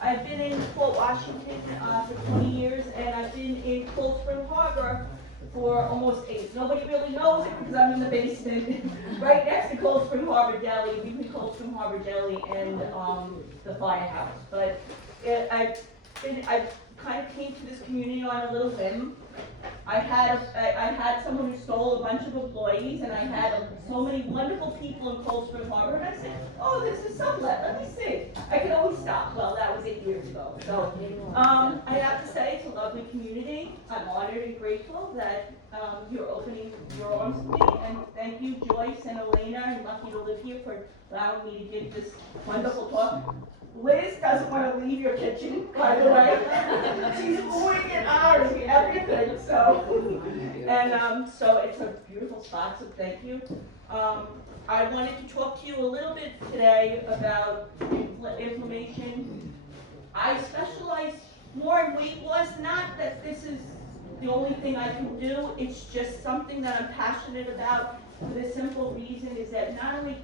I've been in Fort Washington for 20 years, and I've been in Coldspring Harbor for almost 8. Nobody really knows it because I'm in the basement, right next to Coldspring Harbor Deli, between Coldspring Harbor Deli and the firehouse. But I kind of came to this community on a little whim. I had someone who stole a bunch of employees, and I had so many wonderful people in Coldspring Harbor, and I said, oh, this is sublet, let me see. I can always stop. Well, that was 8 years ago. So I have to say it's a lovely community. I'm honored and grateful that you're opening your arms to me, and thank you, Joyce and Elena, and lucky to live here, for allowing me to give this wonderful talk. Liz doesn't want to leave your kitchen, by the way. She's moving and honoring everything, so. And so it's a beautiful spot, so thank you. I wanted to talk to you a little bit today about inflammation. I specialize more in weight loss, not that this is the only thing I can do, it's just something that I'm passionate about for the simple reason is that not only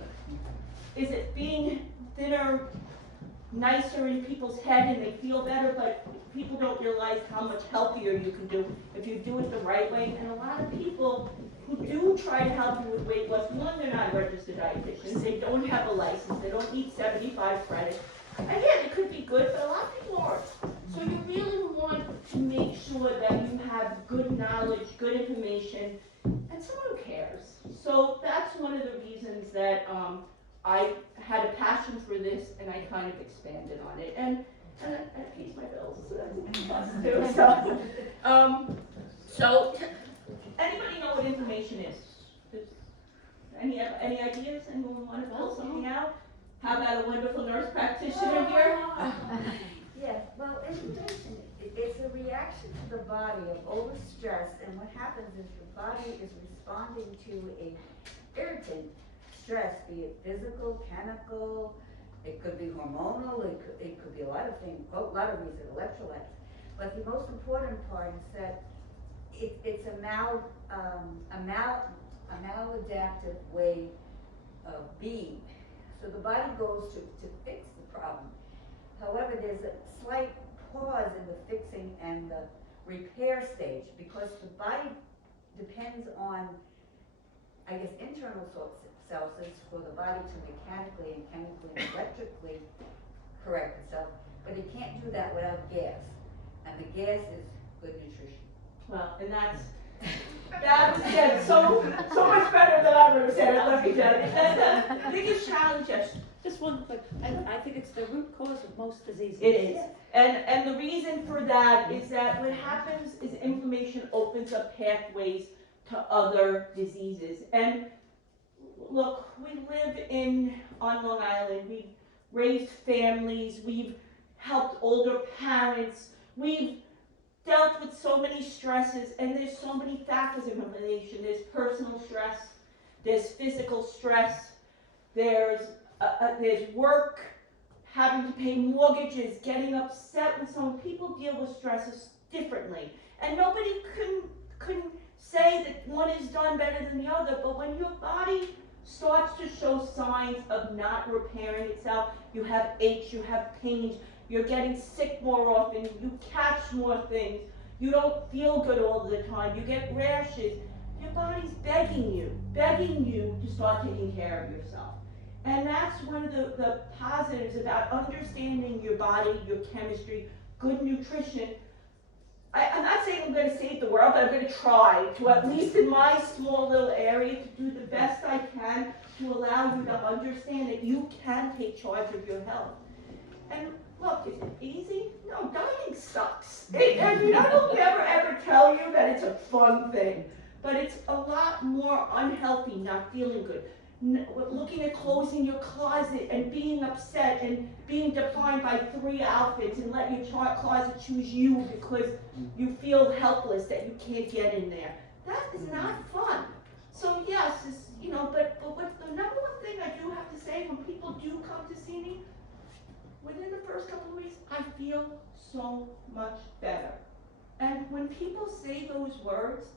is it being thinner, nicer in people's head and they feel better, but people don't realize how much healthier you can do if you do it the right way. And a lot of people who do try to help you with weight loss, one, they're not registered dietitians, they don't have a license, they don't need 75 credits. And yeah, it could be good, but a lot of people aren't. So you really want to make sure that you have good knowledge, good information, and someone who cares. So that's one of the reasons that I had a passion for this, and I kind of expanded on it, and it pays my bills, so that's a plus too. So anybody know what inflammation is? Any ideas? Anyone want to pull something out? How about a wonderful nurse practitioner here? Yes, well, inflammation, it's a reaction to the body of overstress, and what happens is the body is responding to a irritant stress, be it physical, chemical, it could be hormonal, it could be a lot of things, a lot of reasons, electrolytes. But the most important part is that it's a maladaptive way of being. So the body goes to fix the problem. However, there's a slight pause in the fixing and the repair stage because the body depends on, I guess, internal sources for the body to mechanically and chemically and electrically correct itself, but it can't do that without gas, and the gas is good nutrition. Well, and that was said so much better than I would have said it, let me tell you. That's the biggest challenge, yes. Just one quick, I think it's the root cause of most diseases. It is. And the reason for that is that what happens is inflammation opens up pathways to other diseases. And look, we live on Long Island, we've raised families, we've helped older parents, we've dealt with so many stresses, and there's so many factors of inflammation. There's personal stress, there's physical stress, there's work, having to pay mortgages, getting upset with someone. People deal with stresses differently, and nobody can say that one is done better than the other, but when your body starts to show signs of not repairing itself, you have aches, you have pains, you're getting sick more often, you catch more things, you don't feel good all the time, you get rashes, your body's begging you to start taking care of yourself. And that's one of the positives about understanding your body, your chemistry, good nutrition. I'm not saying I'm going to save the world, but I'm going to try to, at least in my small little area, to do the best I can to allow you to understand that you can take charge of your health. And look, is it easy? No, dieting sucks. I mean, I will never ever tell you that it's a fun thing, but it's a lot more unhealthy not feeling good. Looking at clothes in your closet and being upset and being defined by 3 outfits and let your closet choose you because you feel helpless that you can't get in there. That is not fun. So yes, but what the number one thing I do have to say when people do come to see me, within the first couple of weeks, I feel so much better. And when people say those words,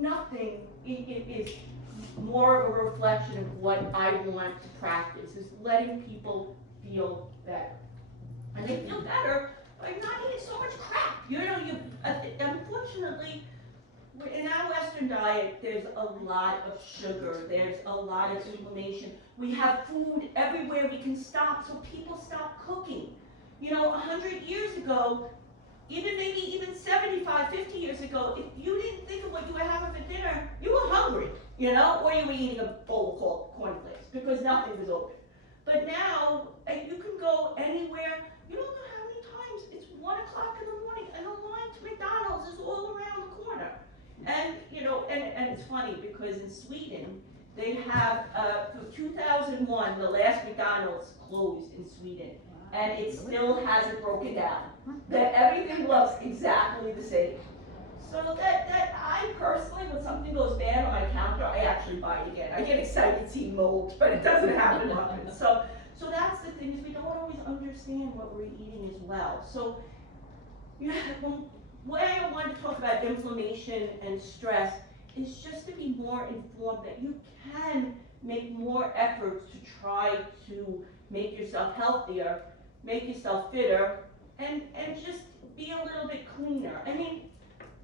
nothing is more of a reflection of what I want to practice, is letting people feel better. And they feel better by not eating so much crap. Unfortunately, in our Western diet, there's a lot of sugar, there's a lot of inflammation. We have food everywhere we can stop, so people stop cooking. 100 years ago, even 75, 50 years ago, if you didn't think of what you were having for dinner, you were hungry, or you were eating a bowl of cornflakes because nothing was open. But now, you can go anywhere. You don't know how many times it's 1 o'clock in the morning and the line to McDonald's is all around the corner. And, and it's funny because in Sweden, they have, for 2001, the last McDonald's closed in Sweden. And it still hasn't broken down. That everything looks exactly the same. So that I personally, when something goes bad on my counter, I actually buy it again. I get excited seeing mold, but it doesn't happen often. So that's the thing, is we don't always understand what we're eating as well. So why I wanted to talk about inflammation and stress is just to be more informed that you can make more efforts to try to make yourself healthier, make yourself fitter, and just be a little bit cleaner. I mean,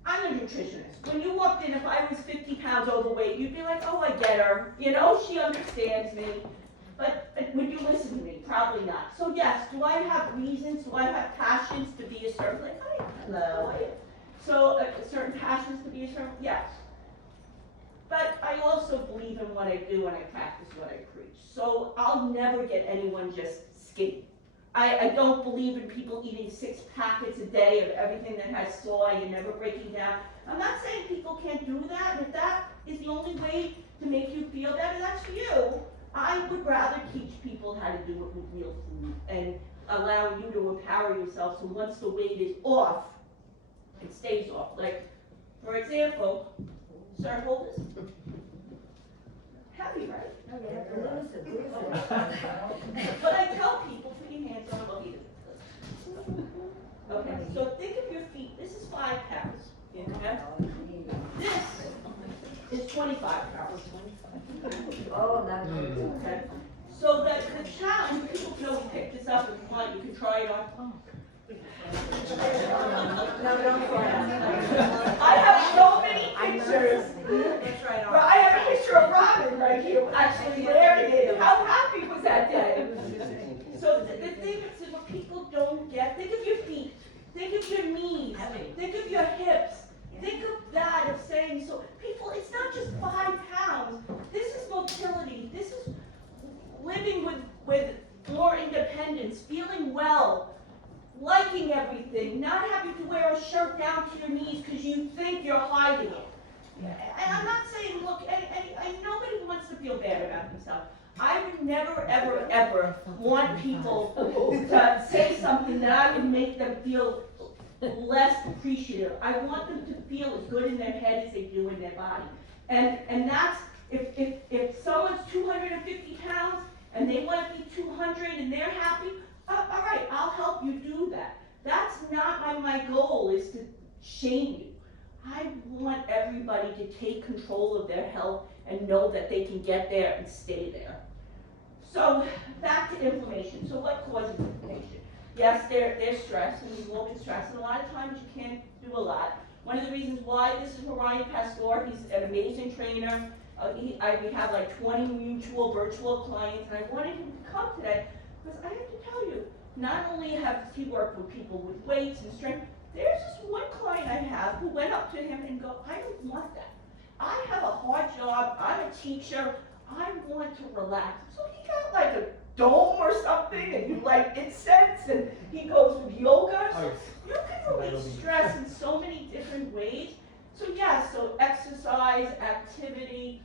I'm a nutritionist. When you walked in, if I was 50 pounds overweight, you'd be like, oh, I get her. She understands me. But would you listen to me? Probably not. So yes, do I have reasons? Do I have passions to be a certain, certain passions to be a certain, yes. But I also believe in what I do and I practice what I preach. So I'll never get anyone just skinny. I don't believe in people eating 6 packets a day of everything that has soy and never breaking down. I'm not saying people can't do that, and if that is the only way to make you feel better, that's for you. I would rather teach people how to do it with real food and allow you to empower yourself so once the weight is off, it stays off. Like, for example, sir, hold this. Heavy, right? No, you have to lose it. But I tell people, put your hands on them, I'll eat it. Okay, so think of your feet. This is 5 pounds. Okay? This is 25 pounds. Oh, that's Okay? So the challenge, people can always pick this up if you want, you can try it on. No, don't try it. I have so many pictures. I have a picture of Robin right here, actually there it is. How happy was that day? So the thing is what people don't get, think of your feet, think of your knees, think of your hips, think of that, of saying, so people, it's not just 5 pounds. This is motility, this is living with more independence, feeling well, liking everything, not having to wear a shirt down to your knees because you think you're hiding it. And I'm not saying, look, nobody wants to feel bad about themselves. I would never, ever, ever want people to say something that I would make them feel less appreciative. I want them to feel as good in their head as they do in their body. And that's, if someone's 250 pounds and they want to be 200 and they're happy, all right, I'll help you do that. That's not my goal, is to shame you. I want everybody to take control of their health and know that they can get there and stay there. So back to inflammation. So what causes inflammation? Yes, there's stress, and we've all been stressed, and a lot of times you can't do a lot. One of the reasons why, this is Ryan Pastor, he's an amazing trainer. We have like 20 mutual virtual clients, and I wanted him to come today because I have to tell you, not only has he worked with people with weights and strength, there's this one client I have who went up to him and go, I don't want that. I have a hard job, I'm a teacher, I want to relax. So he got like a dome or something and do like incense, and he goes with yoga. So you can release stress in so many different ways. So yeah, so exercise, activity,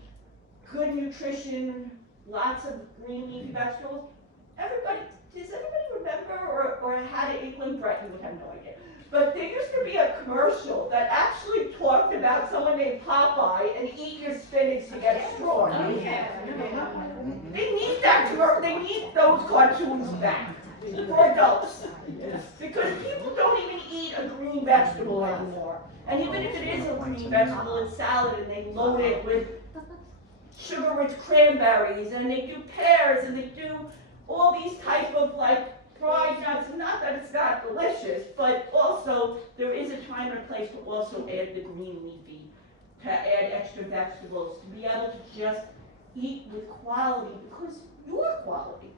good nutrition, lots of green leafy vegetables. Does everybody remember or had an inkling? Brett, you would have no idea. But there used to be a commercial that actually talked about someone named Popeye and eat your spinach to get strong. They need that. They need those cartoons back for adults, because people don't even eat a green vegetable anymore. And even if it is a green vegetable, it's salad, and they load it with sugar-rich cranberries, and they do pears, and they do all these type of like fried nuts. Not that that it's not delicious, but also there is a time and a place to also add the green leafy, to add extra vegetables, to be able to just eat with quality, because you're quality.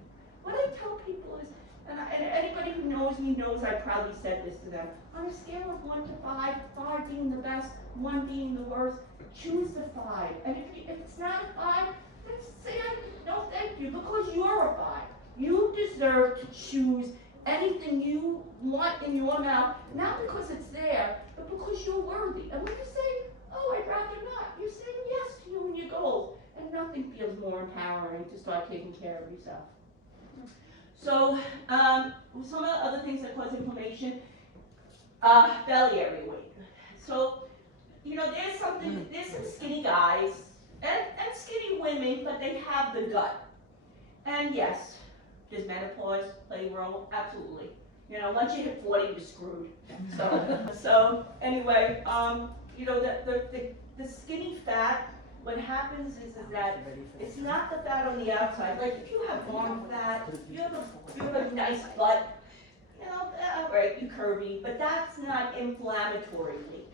What I tell people is, and anybody who knows me knows I probably said this to them, on a scale of 1 to 5, 5 being the best, 1 being the worst, choose the 5. And if it's not a 5, then say no thank you, because you're a 5. You deserve to choose anything you want in your mouth, not because it's there, but because you're worthy. And when you say, oh, I'd rather not, you're saying yes to you and your goals. And nothing feels more empowering to start taking care of yourself. So, some of the other things that cause inflammation, belly area weight. So, there's some skinny guys and skinny women, but they have the gut. And yes, does menopause play a role? Absolutely. Once you hit 40, you're screwed. So anyway, the skinny fat, what happens is that it's not the fat on the outside. Like if you have arm fat, you have a nice butt, right, you're curvy, but that's not inflammatory weight.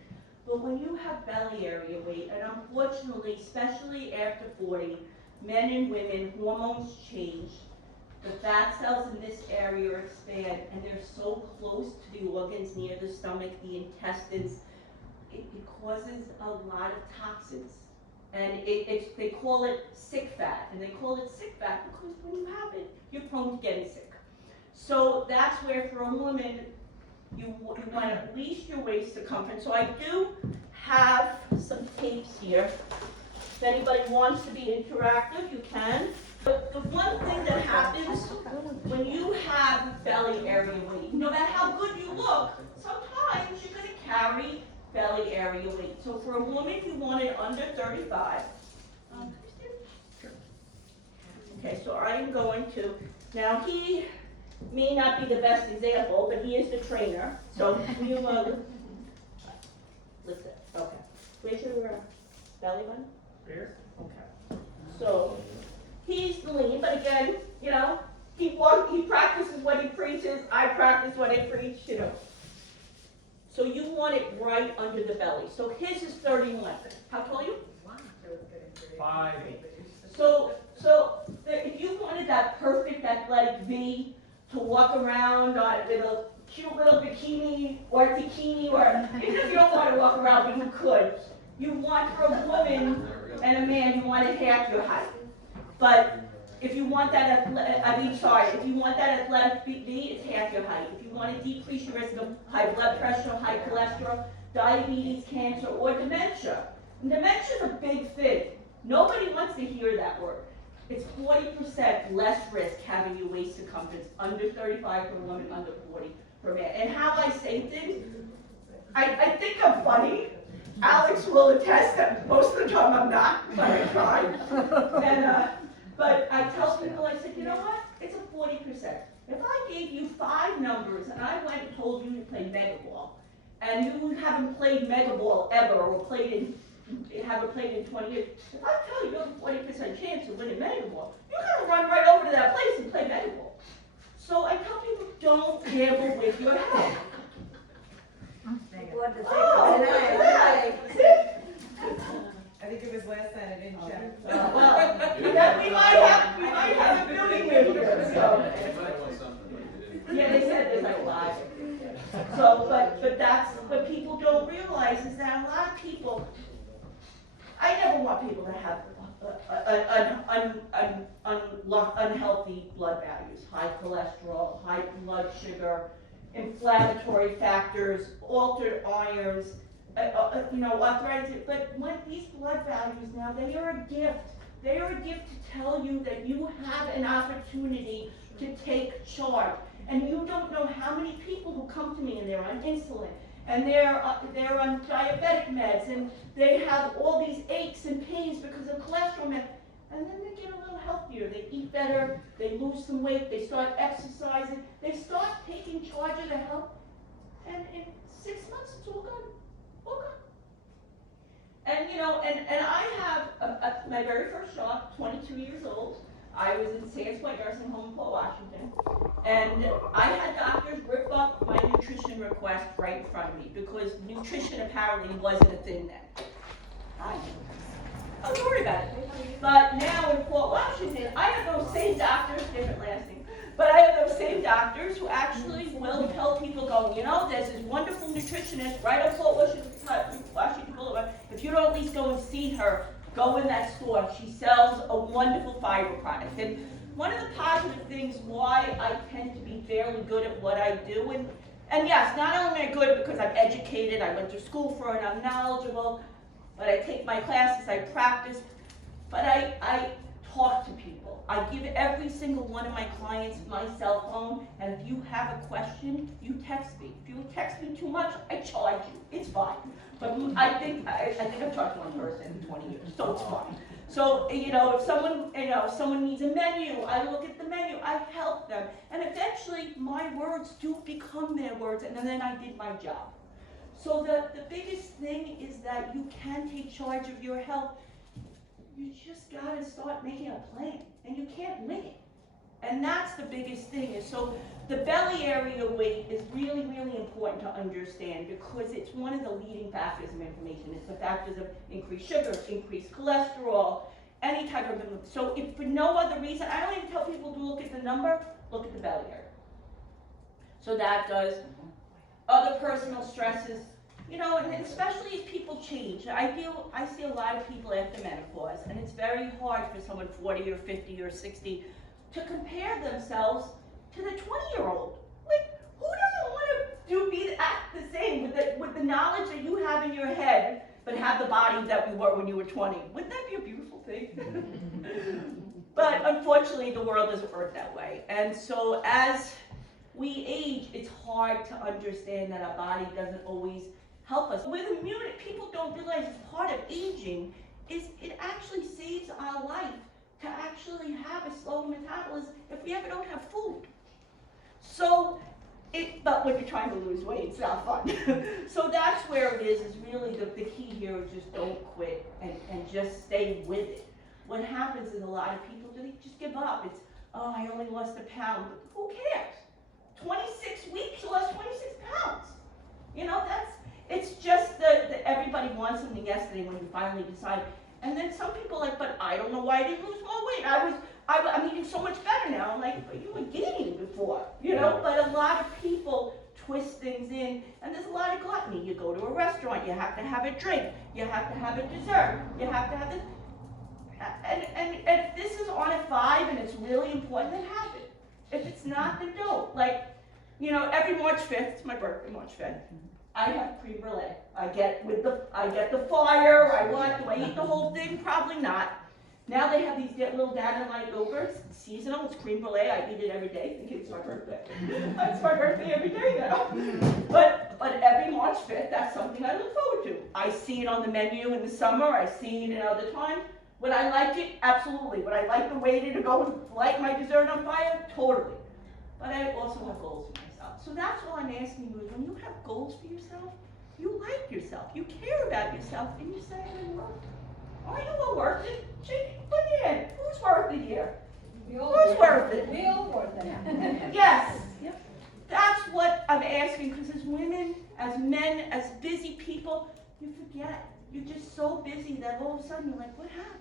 But when you have belly area weight, and unfortunately, especially after 40, men and women, hormones change. The fat cells in this area expand, and they're so close to the organs near the stomach, the intestines, it causes a lot of toxins. And they call it sick fat, and they call it sick fat because when you have it, you're prone to getting sick. So that's where for a woman, you want at least your waist circumference. So I do have some tapes here. If anybody wants to be interactive, you can. But the one thing that happens when you have belly area weight, no matter how good you look, sometimes you're going to carry belly area weight. So for a woman, you want it under 35. Okay, so I am going to, now he may not be the best example, but he is the trainer. So you listen, okay. Raise your belly button. Here? Okay. So he's lean, but again, he practices what he preaches. I practice what I preach, So you want it right under the belly. So his is 31. How tall are you? 5. So if you wanted that perfect athletic V to walk around with a cute little bikini or bikini, or even if you don't want to walk around, but you could, you want for a woman and a man, you want it half your height. But if you want that if you want that athletic V, it's half your height. If you want to decrease your risk of high blood pressure, high cholesterol, diabetes, cancer, or dementia. And dementia is a big thing. Nobody wants to hear that word. It's 40% less risk having your waist circumference under 35 for a woman, under 40 for a man. And how I say things, I think I'm funny. Alex will attest that most of the time I'm not, but I try. But I tell people, I said, you know what? It's a 40%. If I gave you 5 numbers and I went and told you to play Mega Ball, and you haven't played Mega Ball ever, or haven't played in 20 years, if I tell you you have a 40% chance of winning Mega Ball, you're going to run right over to that place and play Mega Ball. So I tell people, don't gamble with your health. I think it was last night, I didn't check. Well, we might have a building here, so. Yeah, they said there's like 5. So, but that's what people don't realize is that a lot of people, I never want people to have unhealthy blood values, high cholesterol, high blood sugar, inflammatory factors, altered irons, arthritis. But when these blood values now, they are a gift. They are a gift to tell you that you have an opportunity to take charge. And you don't know how many people who come to me and they're on insulin, and they're on diabetic meds, and they have all these aches and pains because of cholesterol meds. And then they get a little healthier. They eat better. They lose some weight. They start exercising. They start taking charge of their health. And in 6 months, it's all gone. All gone. And and I have my very first shop, 22 years old. I was in Sands Point Nursing Home in Port Washington, And I had doctors rip up my nutrition request right in front of me because nutrition apparently wasn't a thing then. Don't worry about it. But now in Fort Washington, I have those same doctors, different last name, but I have those same doctors who actually will tell people going, you know, there's this wonderful nutritionist right on Fort Washington Boulevard. If you don't at least go and see her, go in that store. She sells a wonderful fiber product. And one of the positive things why I tend to be fairly good at what I do, and yes, not only am I good because I'm educated, I went to school for it, I'm knowledgeable, but I take my classes, I practice, but I talk to people. I give every single one of my clients my cell phone, and if you have a question, you text me. If you text me too much, I charge you. It's fine. But I think I've charged one person in 20 years, so it's fine. So, you know, if someone needs a menu, I look at the menu, I help them. And eventually, my words do become their words, and then I did my job. So the biggest thing is that you can take charge of your health. You just gotta start making a plan, and you can't wing it. And that's the biggest thing. And so the belly area weight is really, really important to understand because it's one of the leading factors of inflammation. It's the factors of increased sugar, increased cholesterol, any type of, so if for no other reason, I don't even tell people to look at the number, look at the belly area. So that does other personal stresses, you know, and especially as people change. I see a lot of people after menopause, and it's very hard for someone 40 or 50 or 60 to compare themselves to the 20-year-old. Like, who doesn't want to act the same with the knowledge that you have in your head, but have the body that you were when you were 20? Wouldn't that be a beautiful thing? But unfortunately, the world doesn't work that way. And so as we age, it's hard to understand that our body doesn't always help us. With immunity, people don't realize part of aging is it actually saves our life to actually have a slow metabolism if we ever don't have food. So, but when you're trying to lose weight, it's not fun. So that's where it is really the key here is just don't quit and just stay with it. What happens is a lot of people, they just give up. It's, oh, I only lost a pound, but who cares? 26 weeks, you lost 26 pounds. You know, it's just that everybody wants something yesterday when you finally decide. And then some people are like, but I don't know why I didn't lose more weight. I'm eating so much better now. I'm like, but you were gaining before, you know? But a lot of people twist things in, and there's a lot of gluttony. You go to a restaurant, you have to have a drink, you have to have a dessert, you have to have this. And if this is on a 5 and it's really important, then have it. If it's not, then don't. Like, you know, every March 5th, it's my birthday, March 5th. I have creme brulee. I get the fire. Do I eat the whole thing? Probably not. Now they have these little Danone yogurts, seasonal. It's creme brulee. I eat it every day. Thinking it's my birthday. It's my birthday every day now. But every March 5th, that's something I look forward to. I see it on the menu in the summer. I see it in other times. Would I like it? Absolutely. Would I like the waiter to go and light my dessert on fire? Totally. But I also have goals for myself. So that's all I'm asking you is when you have goals for yourself, you like yourself, you care about yourself, and you say, are you all worth it? Put your hand. Who's worth it here? Who's worth it? We all worth it. Yes. Yep. That's what I'm asking, because as women, as men, as busy people, you forget. You're just so busy that all of a sudden you're like, what happened?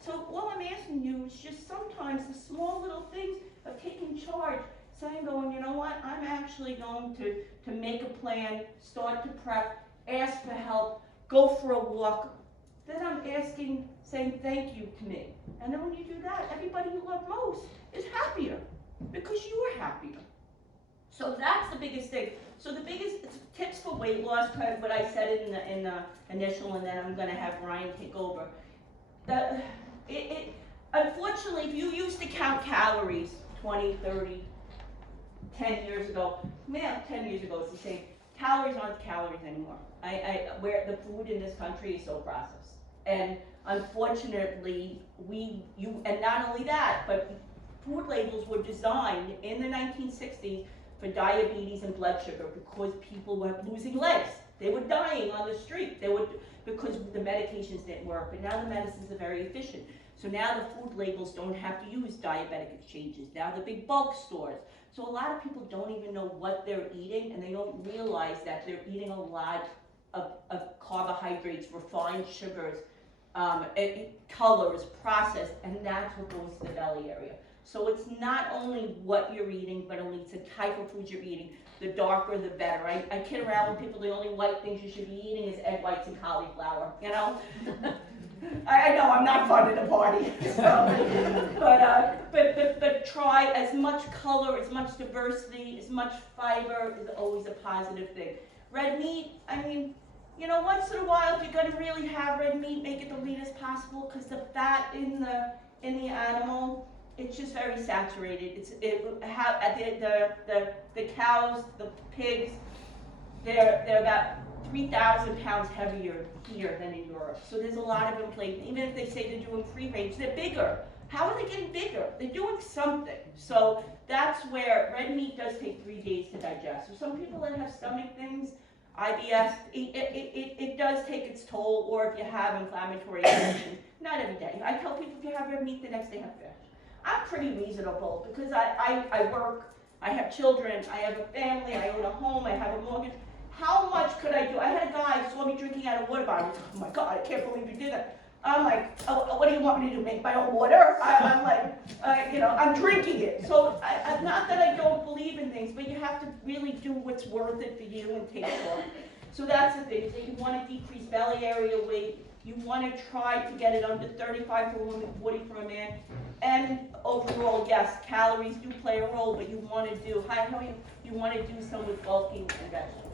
So all I'm asking you is just sometimes the small little things of taking charge, saying, going, you know what, I'm actually going to make a plan, start to prep, ask for help, go for a walk. Then I'm saying thank you to me. And then when you do that, everybody you love most is happier because you're happier. So that's the biggest thing. So the biggest tips for weight loss, kind of what I said in the initial, and then I'm going to have Ryan take over. Unfortunately, if you used to count calories 20, 30, 10 years ago, 10 years ago it's the same. Calories aren't calories anymore. Where the food in this country is so processed. And unfortunately, and not only that, but food labels were designed in the 1960s for diabetes and blood sugar because people were losing legs. They were dying on the street. Because the medications didn't work, but now the medicines are very efficient. So now the food labels don't have to use diabetic exchanges. Now the big bulk stores. So a lot of people don't even know what they're eating, and they don't realize that they're eating a lot of carbohydrates, refined sugars, colors, processed, and that's what goes to the belly area. So it's not only what you're eating, but only it's the type of food you're eating. The darker, the better. I kid around with people, the only white things you should be eating is egg whites and cauliflower, you know? I know, I'm not fun at a party, so, but try as much color, as much diversity, as much fiber is always a positive thing. Red meat, I mean, you know, once in a while, if you're gonna really have red meat, make it the leanest possible, because the fat in the animal, it's just very saturated. The cows, the pigs, they're about 3,000 pounds heavier here than in Europe. So there's a lot of inflation. Even if they say they're doing free range, they're bigger. How are they getting bigger? They're doing something. So that's where red meat does take 3 days to digest. So some people that have stomach things, IBS, it does take its toll, or if you have inflammatory conditions, not every day. I tell people if you have red meat, the next day have fish. I'm pretty reasonable because I work, I have children, I have a family, I own a home, I have a mortgage. How much could I do? I had a guy saw me drinking out of water bottle. Oh my God, I can't believe you did that. I'm like, oh, what do you want me to do? Make my own water? I'm like, you know, I'm drinking it. So not that I don't believe in things, but you have to really do what's worth it for you and take care of it. So that's the thing. So you want to decrease belly area weight. You want to try to get it under 35 for a woman, 40 for a man. And overall, yes, calories do play a role, but you want to do, you want to do some with bulking and vegetables.